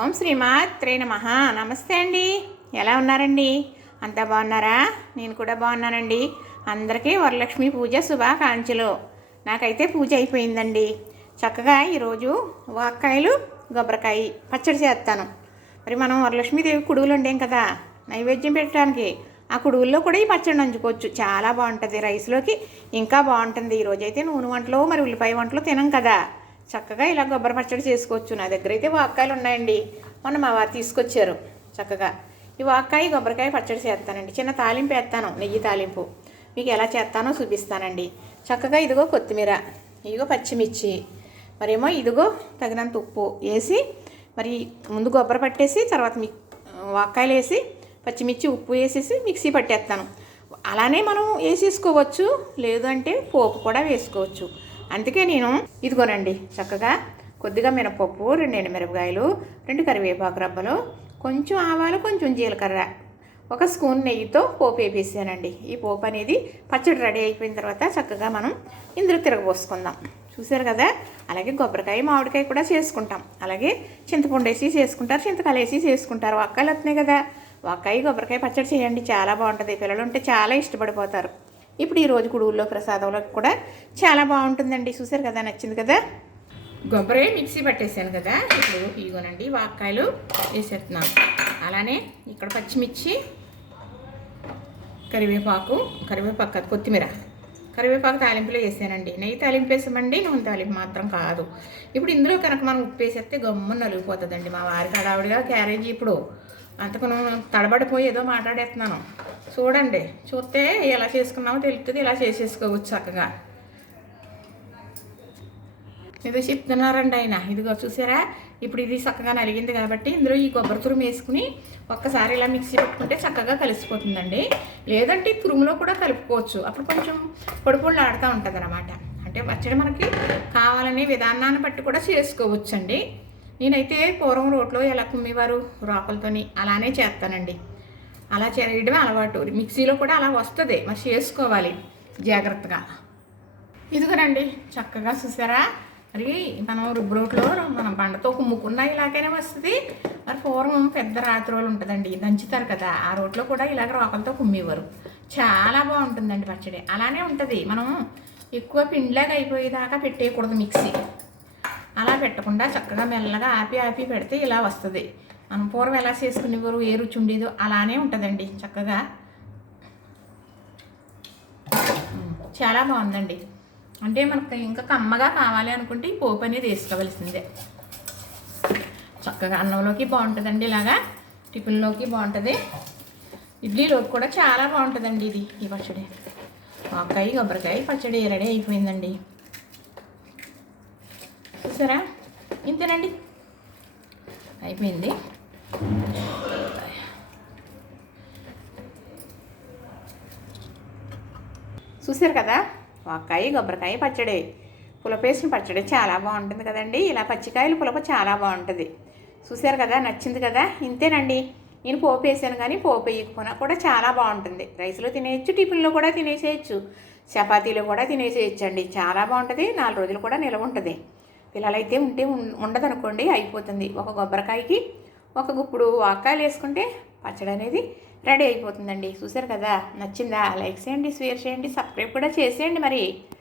ఓం శ్రీమాత్రే నమః. నమస్తే అండి. ఎలా ఉన్నారండి? అంతా బాగున్నారా? నేను కూడా బాగున్నానండి. అందరికీ వరలక్ష్మి పూజ శుభాకాంక్షలు. నాకైతే పూజ అయిపోయిందండి. చక్కగా ఈరోజు వాక్కాయలు కొబ్బరికాయ పచ్చడి చేస్తాను. మరి మనం వరలక్ష్మీదేవి కుడువులు వండాం కదా నైవేద్యం పెట్టడానికి, ఆ కుడువుల్లో కూడా ఈ పచ్చడి నంచుకోవచ్చు. చాలా బాగుంటుంది. రైస్లోకి ఇంకా బాగుంటుంది. ఈరోజైతే నూనె వంటలు మరి ఉల్లిపాయ వంటలు తినం కదా, చక్కగా ఇలా కొబ్బరి పచ్చడి చేసుకోవచ్చు. నా దగ్గర అయితే వాక్కాయలు ఉన్నాయండి. మొన్న మా వారు తీసుకొచ్చారు. చక్కగా ఈ వాక్కాయ కొబ్బరికాయ పచ్చడి చేస్తానండి. చిన్న తాలింపు వేస్తాను, నెయ్యి తాలింపు. మీకు ఎలా చేస్తానో చూపిస్తానండి. చక్కగా ఇదిగో కొత్తిమీర, ఇదిగో పచ్చిమిర్చి, మరేమో ఇదిగో తగినంత ఉప్పు వేసి, మరి ముందు కొబ్బరి పట్టేసి తర్వాత వాక్కాయలు వేసి పచ్చిమిర్చి ఉప్పు వేసేసి మిక్సీ పట్టేస్తాను. అలానే మనం వేసేసుకోవచ్చు, లేదు అంటే పోపు కూడా వేసుకోవచ్చు. అందుకే నేను ఇదిగోనండి చక్కగా కొద్దిగా మినపప్పు, 2 ఎండుమిరపకాయలు, 2 కరివేపాకు రబ్బలు, కొంచెం ఆవాలు, కొంచెం జీలకర్ర, 1 స్పూన్ నెయ్యితో పోపు వేపేసానండి. ఈ పోపు అనేది పచ్చడి రెడీ అయిపోయిన తర్వాత చక్కగా మనం ఇందులో తిరగబోసుకుందాం. చూసారు కదా. అలాగే కొబ్బరికాయ మామిడికాయ కూడా చేసుకుంటాం. అలాగే చింతపండు వేసి చేసుకుంటారు, చింతకాయలు వేసి చేసుకుంటారు. వాక్కాయలు వస్తున్నాయి కదా, వాక్కాయ కొబ్బరికాయ పచ్చడి చేయండి, చాలా బాగుంటుంది. పిల్లలు ఉంటే చాలా ఇష్టపడిపోతారు. ఇప్పుడు ఈరోజు కుడువుల్లో ప్రసాదంలోకి కూడా చాలా బాగుంటుందండి. చూసారు కదా, నచ్చింది కదా. కొబ్బరి మిక్సీ పట్టేసాను కదా, ఇప్పుడు ఇదిగోనండి వాక్కాయలు వేసేస్తున్నాను. అలానే ఇక్కడ పచ్చిమిర్చి, కరివేపాకు కాదు కొత్తిమీర, కరివేపాకు తాలింపులో వేసానండి. నెయ్యి తాలింపు వేసామండి, నూనె తాలింపు మాత్రం కాదు. ఇప్పుడు ఇందులో కనుక మనం ఉప్పు వేసేస్తే గమ్మున నలిగిపోతుందండి. మా వారికి హడావుడిగా క్యారేజీ ఇప్పుడు అంతకును తడబడిపోయి ఏదో మాట్లాడేస్తున్నాను. చూడండి, చూస్తే ఎలా చేసుకున్నామో తెలుస్తుంది. ఇలా చేసేసుకోవచ్చు చక్కగా. ఏదో చెప్తున్నారండి ఆయన. ఇదిగో చూసారా, ఇప్పుడు ఇది చక్కగా నలిగింది కాబట్టి ఇందులో ఈ కొబ్బరి తురుము వేసుకుని ఒక్కసారి ఇలా మిక్సీ పెట్టుకుంటే చక్కగా కలిసిపోతుందండి. లేదంటే తురుములో కూడా కలుపుకోవచ్చు. అప్పుడు కొంచెం పొడి పొడిలు ఆడుతూ ఉంటుంది అనమాట. అంటే పచ్చడి మనకి కావాలనే విధానాన్ని బట్టి కూడా చేసుకోవచ్చు అండి. నేనైతే పూర్వం రోట్లో ఎలా కుమ్మేవారు రోకలతోని అలానే చేస్తానండి. అలా చేయడమే అలవాటు. మిక్సీలో కూడా అలా వస్తుంది, మరి చేసుకోవాలి జాగ్రత్తగా. ఇదిగోనండి చక్కగా చూసారా. మరి మనం రుబ్బు రోట్లో మనం బండతో కుమ్ముకున్నా ఇలాగైనా వస్తుంది. మరి పూర్వం పెద్ద రాత్రి రోజులు ఉంటుందండి, దంచుతారు కదా, ఆ రోట్లో కూడా ఇలాగ రోకలతో కుమ్మేవారు. చాలా బాగుంటుందండి పచ్చడి. అలానే ఉంటుంది. మనం ఎక్కువ పిండిలాగా అయిపోయేదాకా పెట్టేయకూడదు మిక్సీ. అలా పెట్టకుండా చక్కగా మెల్లగా ఆపి పెడితే ఇలా వస్తుంది. మనం పూర్వం ఎలా చేసుకునేవారు, ఏ రుచి ఉండేదో అలానే ఉంటుందండి. చక్కగా చాలా బాగుందండి. అంటే మనకు ఇంకా కమ్మగా కావాలి అనుకుంటే ఈ పోపు అనేది వేసుకోవలసిందే. చక్కగా అన్నంలోకి బాగుంటుందండి, ఇలాగా టిఫిన్లోకి బాగుంటుంది, ఇడ్లీలోకి కూడా చాలా బాగుంటుందండి. ఈ పచ్చడి వాక్కాయ కొబ్బరికాయ పచ్చడి రెడీ అయిపోయిందండి. చూసారా, ఇంతేనండి, అయిపోయింది. చూసారు కదా, వాక్కాయ కొబ్బరికాయ పచ్చడి, పులపేసిన పచ్చడి చాలా బాగుంటుంది కదండి. ఇలా పచ్చికాయలు పులప చాలా బాగుంటుంది. చూసారు కదా, నచ్చింది కదా. ఇంతేనండి. నేను పోపు వేసాను, కానీ పోపు వేయకపోయినా కూడా చాలా బాగుంటుంది. రైస్లో తినేయచ్చు, టిఫిన్లో కూడా తినేసేయచ్చు, చపాతీలో కూడా తినేసేయచ్చు అండి. చాలా బాగుంటుంది. 4 రోజులు కూడా నిలవ ఉంటుంది. పిల్లలైతే ఉండదనుకోండి, అయిపోతుంది. ఒక కొబ్బరికాయకి 1 గుప్పుడు వాక్కాయలు వేసుకుంటే పచ్చడి అనేది రెడీ అయిపోతుందండి. చూసారు కదా, నచ్చిందా? లైక్ చేయండి, షేర్ చేయండి, సబ్స్క్రైబ్ కూడా చేసేయండి మరి.